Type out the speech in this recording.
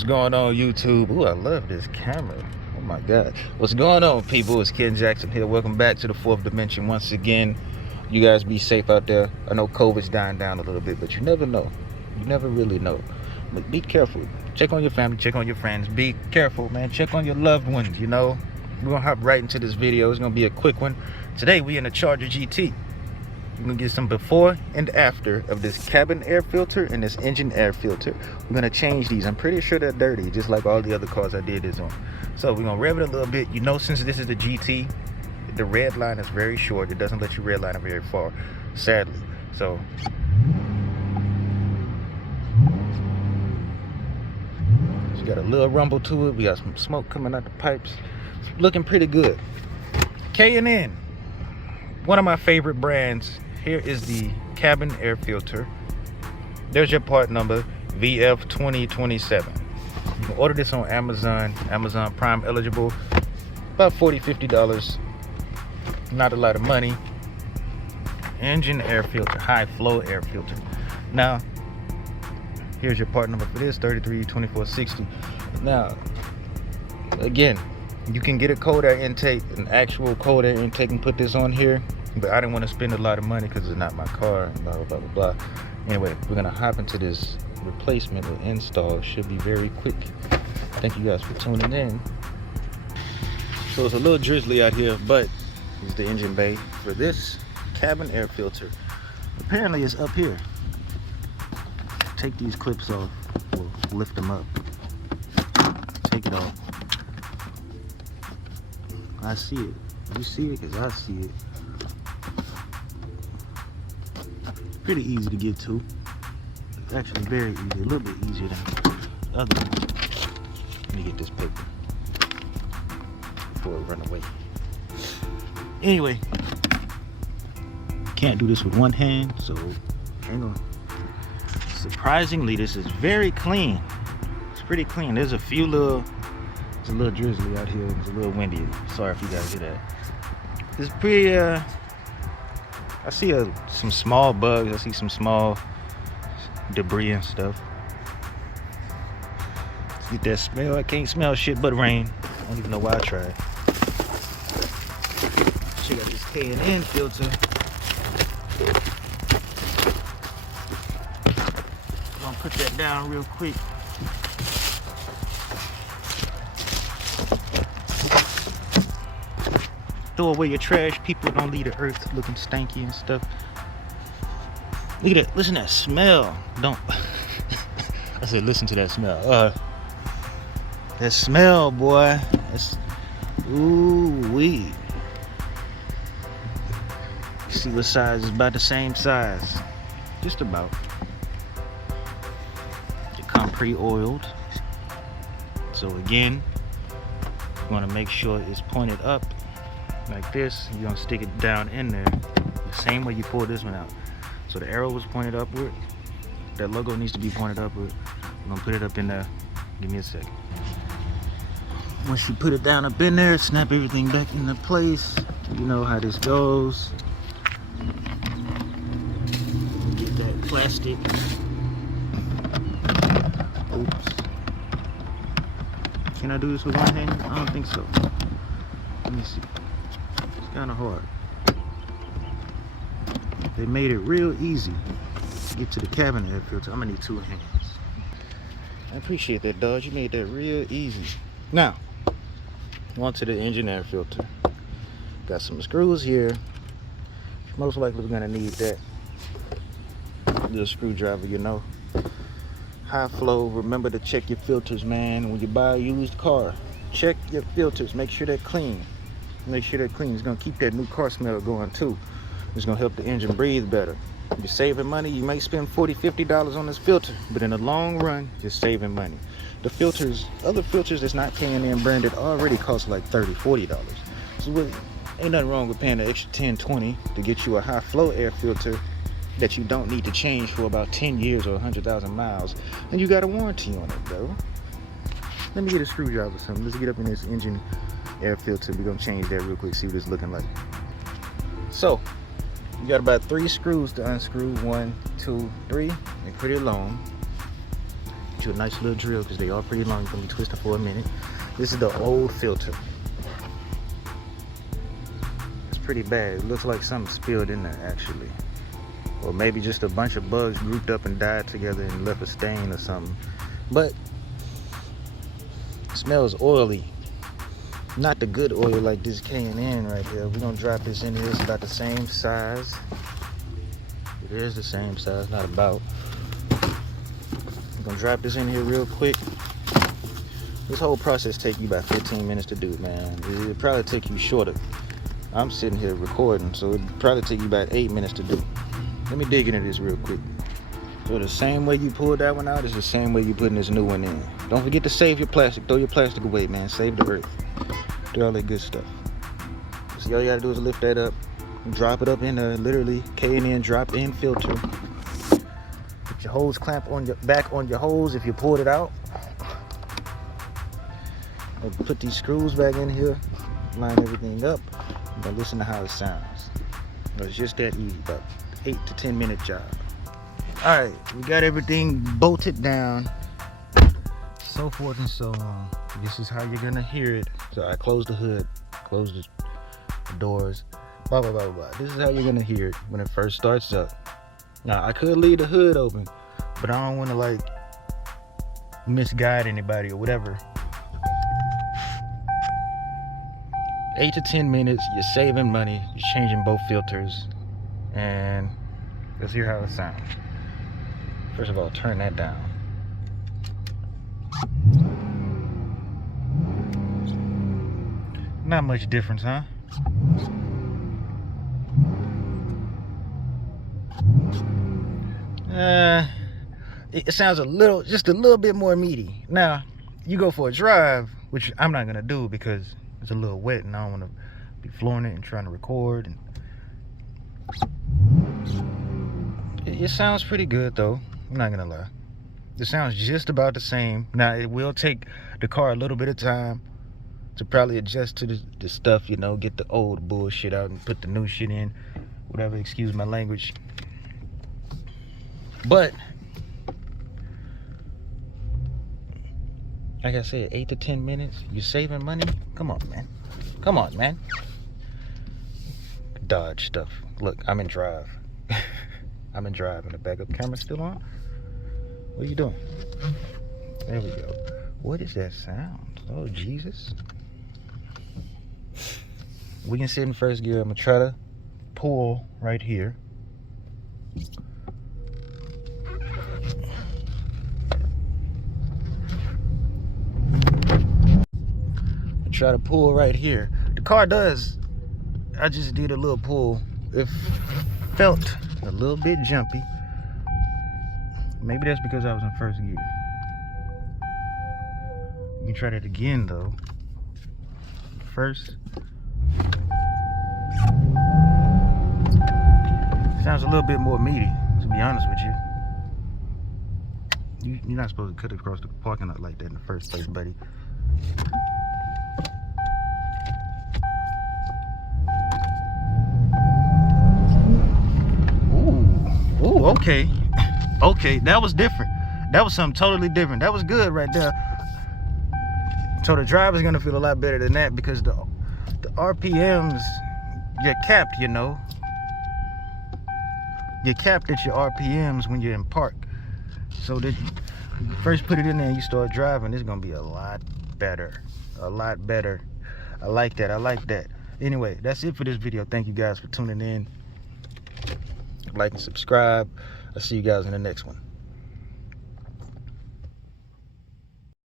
What's going on, YouTube? Ooh, I love this camera. Oh my god. What's going on, people? It's Ken Jackson here. Welcome back to the fourth dimension once again. You guys be safe out there. I know COVID's dying down a little bit, but you never know. You never really know. But be careful. Check on your family, check on your friends. Be careful, man. Check on your loved ones, you know. We're gonna hop right into this video. It's gonna be a quick one. Today we in a Charger GT. We're gonna get some before and after of this cabin air filter and this engine air filter. We're gonna change these. I'm pretty sure they're dirty, just like all the other cars I did this on. So we're gonna rev it a little bit. You know, since this is the GT, the red line is very short. It doesn't let you red line it very far, sadly. So it's got a little rumble to it. We got some smoke coming out the pipes. It's looking pretty good. K&N, one of my favorite brands. Here is the cabin air filter. There's your part number, VF2027. You can order this on Amazon Prime eligible. About $40–50. Not a lot of money. Engine air filter, high flow air filter. Now, here's your part number for this, 332460. Now, again, you can get a cold air intake, an actual cold air intake, and put this on here. But I didn't want to spend a lot of money because it's not my car, and blah, blah, blah, blah. Anyway, we're going to hop into this replacement or install. It should be very quick. Thank you guys for tuning in. So it's a little drizzly out here, but it's the engine bay for this cabin air filter. Apparently it's up here. Take these clips off, or lift them up. Take it off. I see it. You see it? Because I see it. Pretty easy to get to. Actually very easy. A little bit easier than the other one. Let me get this paper before it run away. Anyway, can't do this with one hand, so hang on. Surprisingly, this is very clean. It's pretty clean. There's a few little, it's a little drizzly out here. It's a little windy. Sorry if you guys hear that. It's pretty, I see some small bugs. I see some small debris and stuff. Let's get that smell. I can't smell shit but rain. I don't even know why I tried. Check out this K&N filter. I'm gonna put that down real quick. Throw away your trash, people. Don't leave the earth looking stanky and stuff. Look at that, listen to that smell. Don't I said listen to that smell. That smell, boy. That's ooh-wee. See what size is about the same size. Just about. They come pre-oiled. So again, you want to make sure it's pointed up like this. You're gonna stick it down in there the same way you pull this one out. So the arrow was pointed upward. That logo needs to be pointed upward. I'm gonna put it up in there. Give me a second. Once you put it down up in there, snap everything back into place. You know how this goes. Get that plastic. Oops. Can I do this with one hand? I don't think so. Let me see. It's kind of hard. They made it real easy to get to the cabin air filter. I'm gonna need two hands. I appreciate that, Dodge. You made that real easy. Now, on to the engine air filter. Got some screws here. Most likely we're gonna need that little screwdriver, you know. High flow. Remember to check your filters, man. When you buy a used car, check your filters. Make sure they're clean. Make sure they're clean. It's gonna keep that new car smell going too. It's gonna help the engine breathe better. You're saving money. You may spend $40–50 on this filter, but in the long run, you're saving money. The filters, other filters that's not K&N branded, already cost like $30–40. So ain't nothing wrong with paying the extra $10–20 to get you a high flow air filter that you don't need to change for about 10 years or 100,000 miles, and you got a warranty on it, though. Let me get a screwdriver or something. Let's get up in this engine air filter. We're gonna change that real quick, see what it's looking like. So you got about 3 screws to unscrew. 1, 2, 3. They're pretty long. Get you a nice little drill because they are pretty long. You're gonna be twisting for a minute. This is the old filter. It's pretty bad. It looks like something spilled in there actually. Or maybe just a bunch of bugs grouped up and died together and left a stain or something. But it smells oily. Not the good oil like this K&N right here. We're gonna drop this in here. It's about the same size. It is the same size, not about. I'm gonna drop this in here real quick. This whole process take you about 15 minutes to do, man. It'll probably take you shorter. I'm sitting here recording, so it'll probably take you about 8 minutes to do. Let me dig into this real quick. So the same way you pulled that one out is the same way you putting this new one in. Don't forget to save your plastic. Throw your plastic away, man. Save the earth. Do all that good stuff. So all you gotta do is lift that up, drop it up in a literally K&N drop-in filter. Put your hose clamp on your back on your hose if you pulled it out. And put these screws back in here, line everything up. Now listen to how it sounds. It's just that easy, about 8 to 10 minute job. All right, we got everything bolted down, so forth and so on. This is how you're gonna hear it. So I closed the hood, closed the doors, blah blah blah blah. This is how you're gonna hear it when it first starts up. Now I could leave the hood open, but I don't want to like misguide anybody or whatever. 8 to 10 minutes, you're saving money, you're changing both filters, and let's hear how it sounds. First of all, turn that down. Not much difference, huh? It sounds just a little bit more meaty. Now, you go for a drive, which I'm not gonna do because it's a little wet and I don't want to be flooring it and trying to record. And it sounds pretty good though. I'm not gonna lie. It sounds just about the same. Now it will take the car a little bit of time to probably adjust to the stuff, you know, get the old bullshit out and put the new shit in, whatever, excuse my language. But like I said, 8 to 10 minutes, you're saving money. Come on, man. Come on, man. Dodge stuff. Look, I'm in drive. I'm in drive, and the backup camera's still on. What are you doing? There we go. What is that sound? Oh, Jesus. We can sit in first gear. I'm gonna try to pull right here. Try to pull right here. The car does. I just did a little pull. It felt a little bit jumpy. Maybe that's because I was in first gear. You can try that again though. First. Sounds a little bit more meaty, to be honest with you. You're not supposed to cut across the parking lot like that in the first place, buddy. Ooh, okay. Okay, that was different. That was something totally different. That was good right there. So the driver's gonna feel a lot better than that because the RPMs, you're capped, you know. You're capped at your RPMs when you're in park. So that you first put it in there and you start driving, it's gonna be a lot better. A lot better. I like that. I like that. Anyway, that's it for this video. Thank you guys for tuning in. Like and subscribe. I'll see you guys in the next one.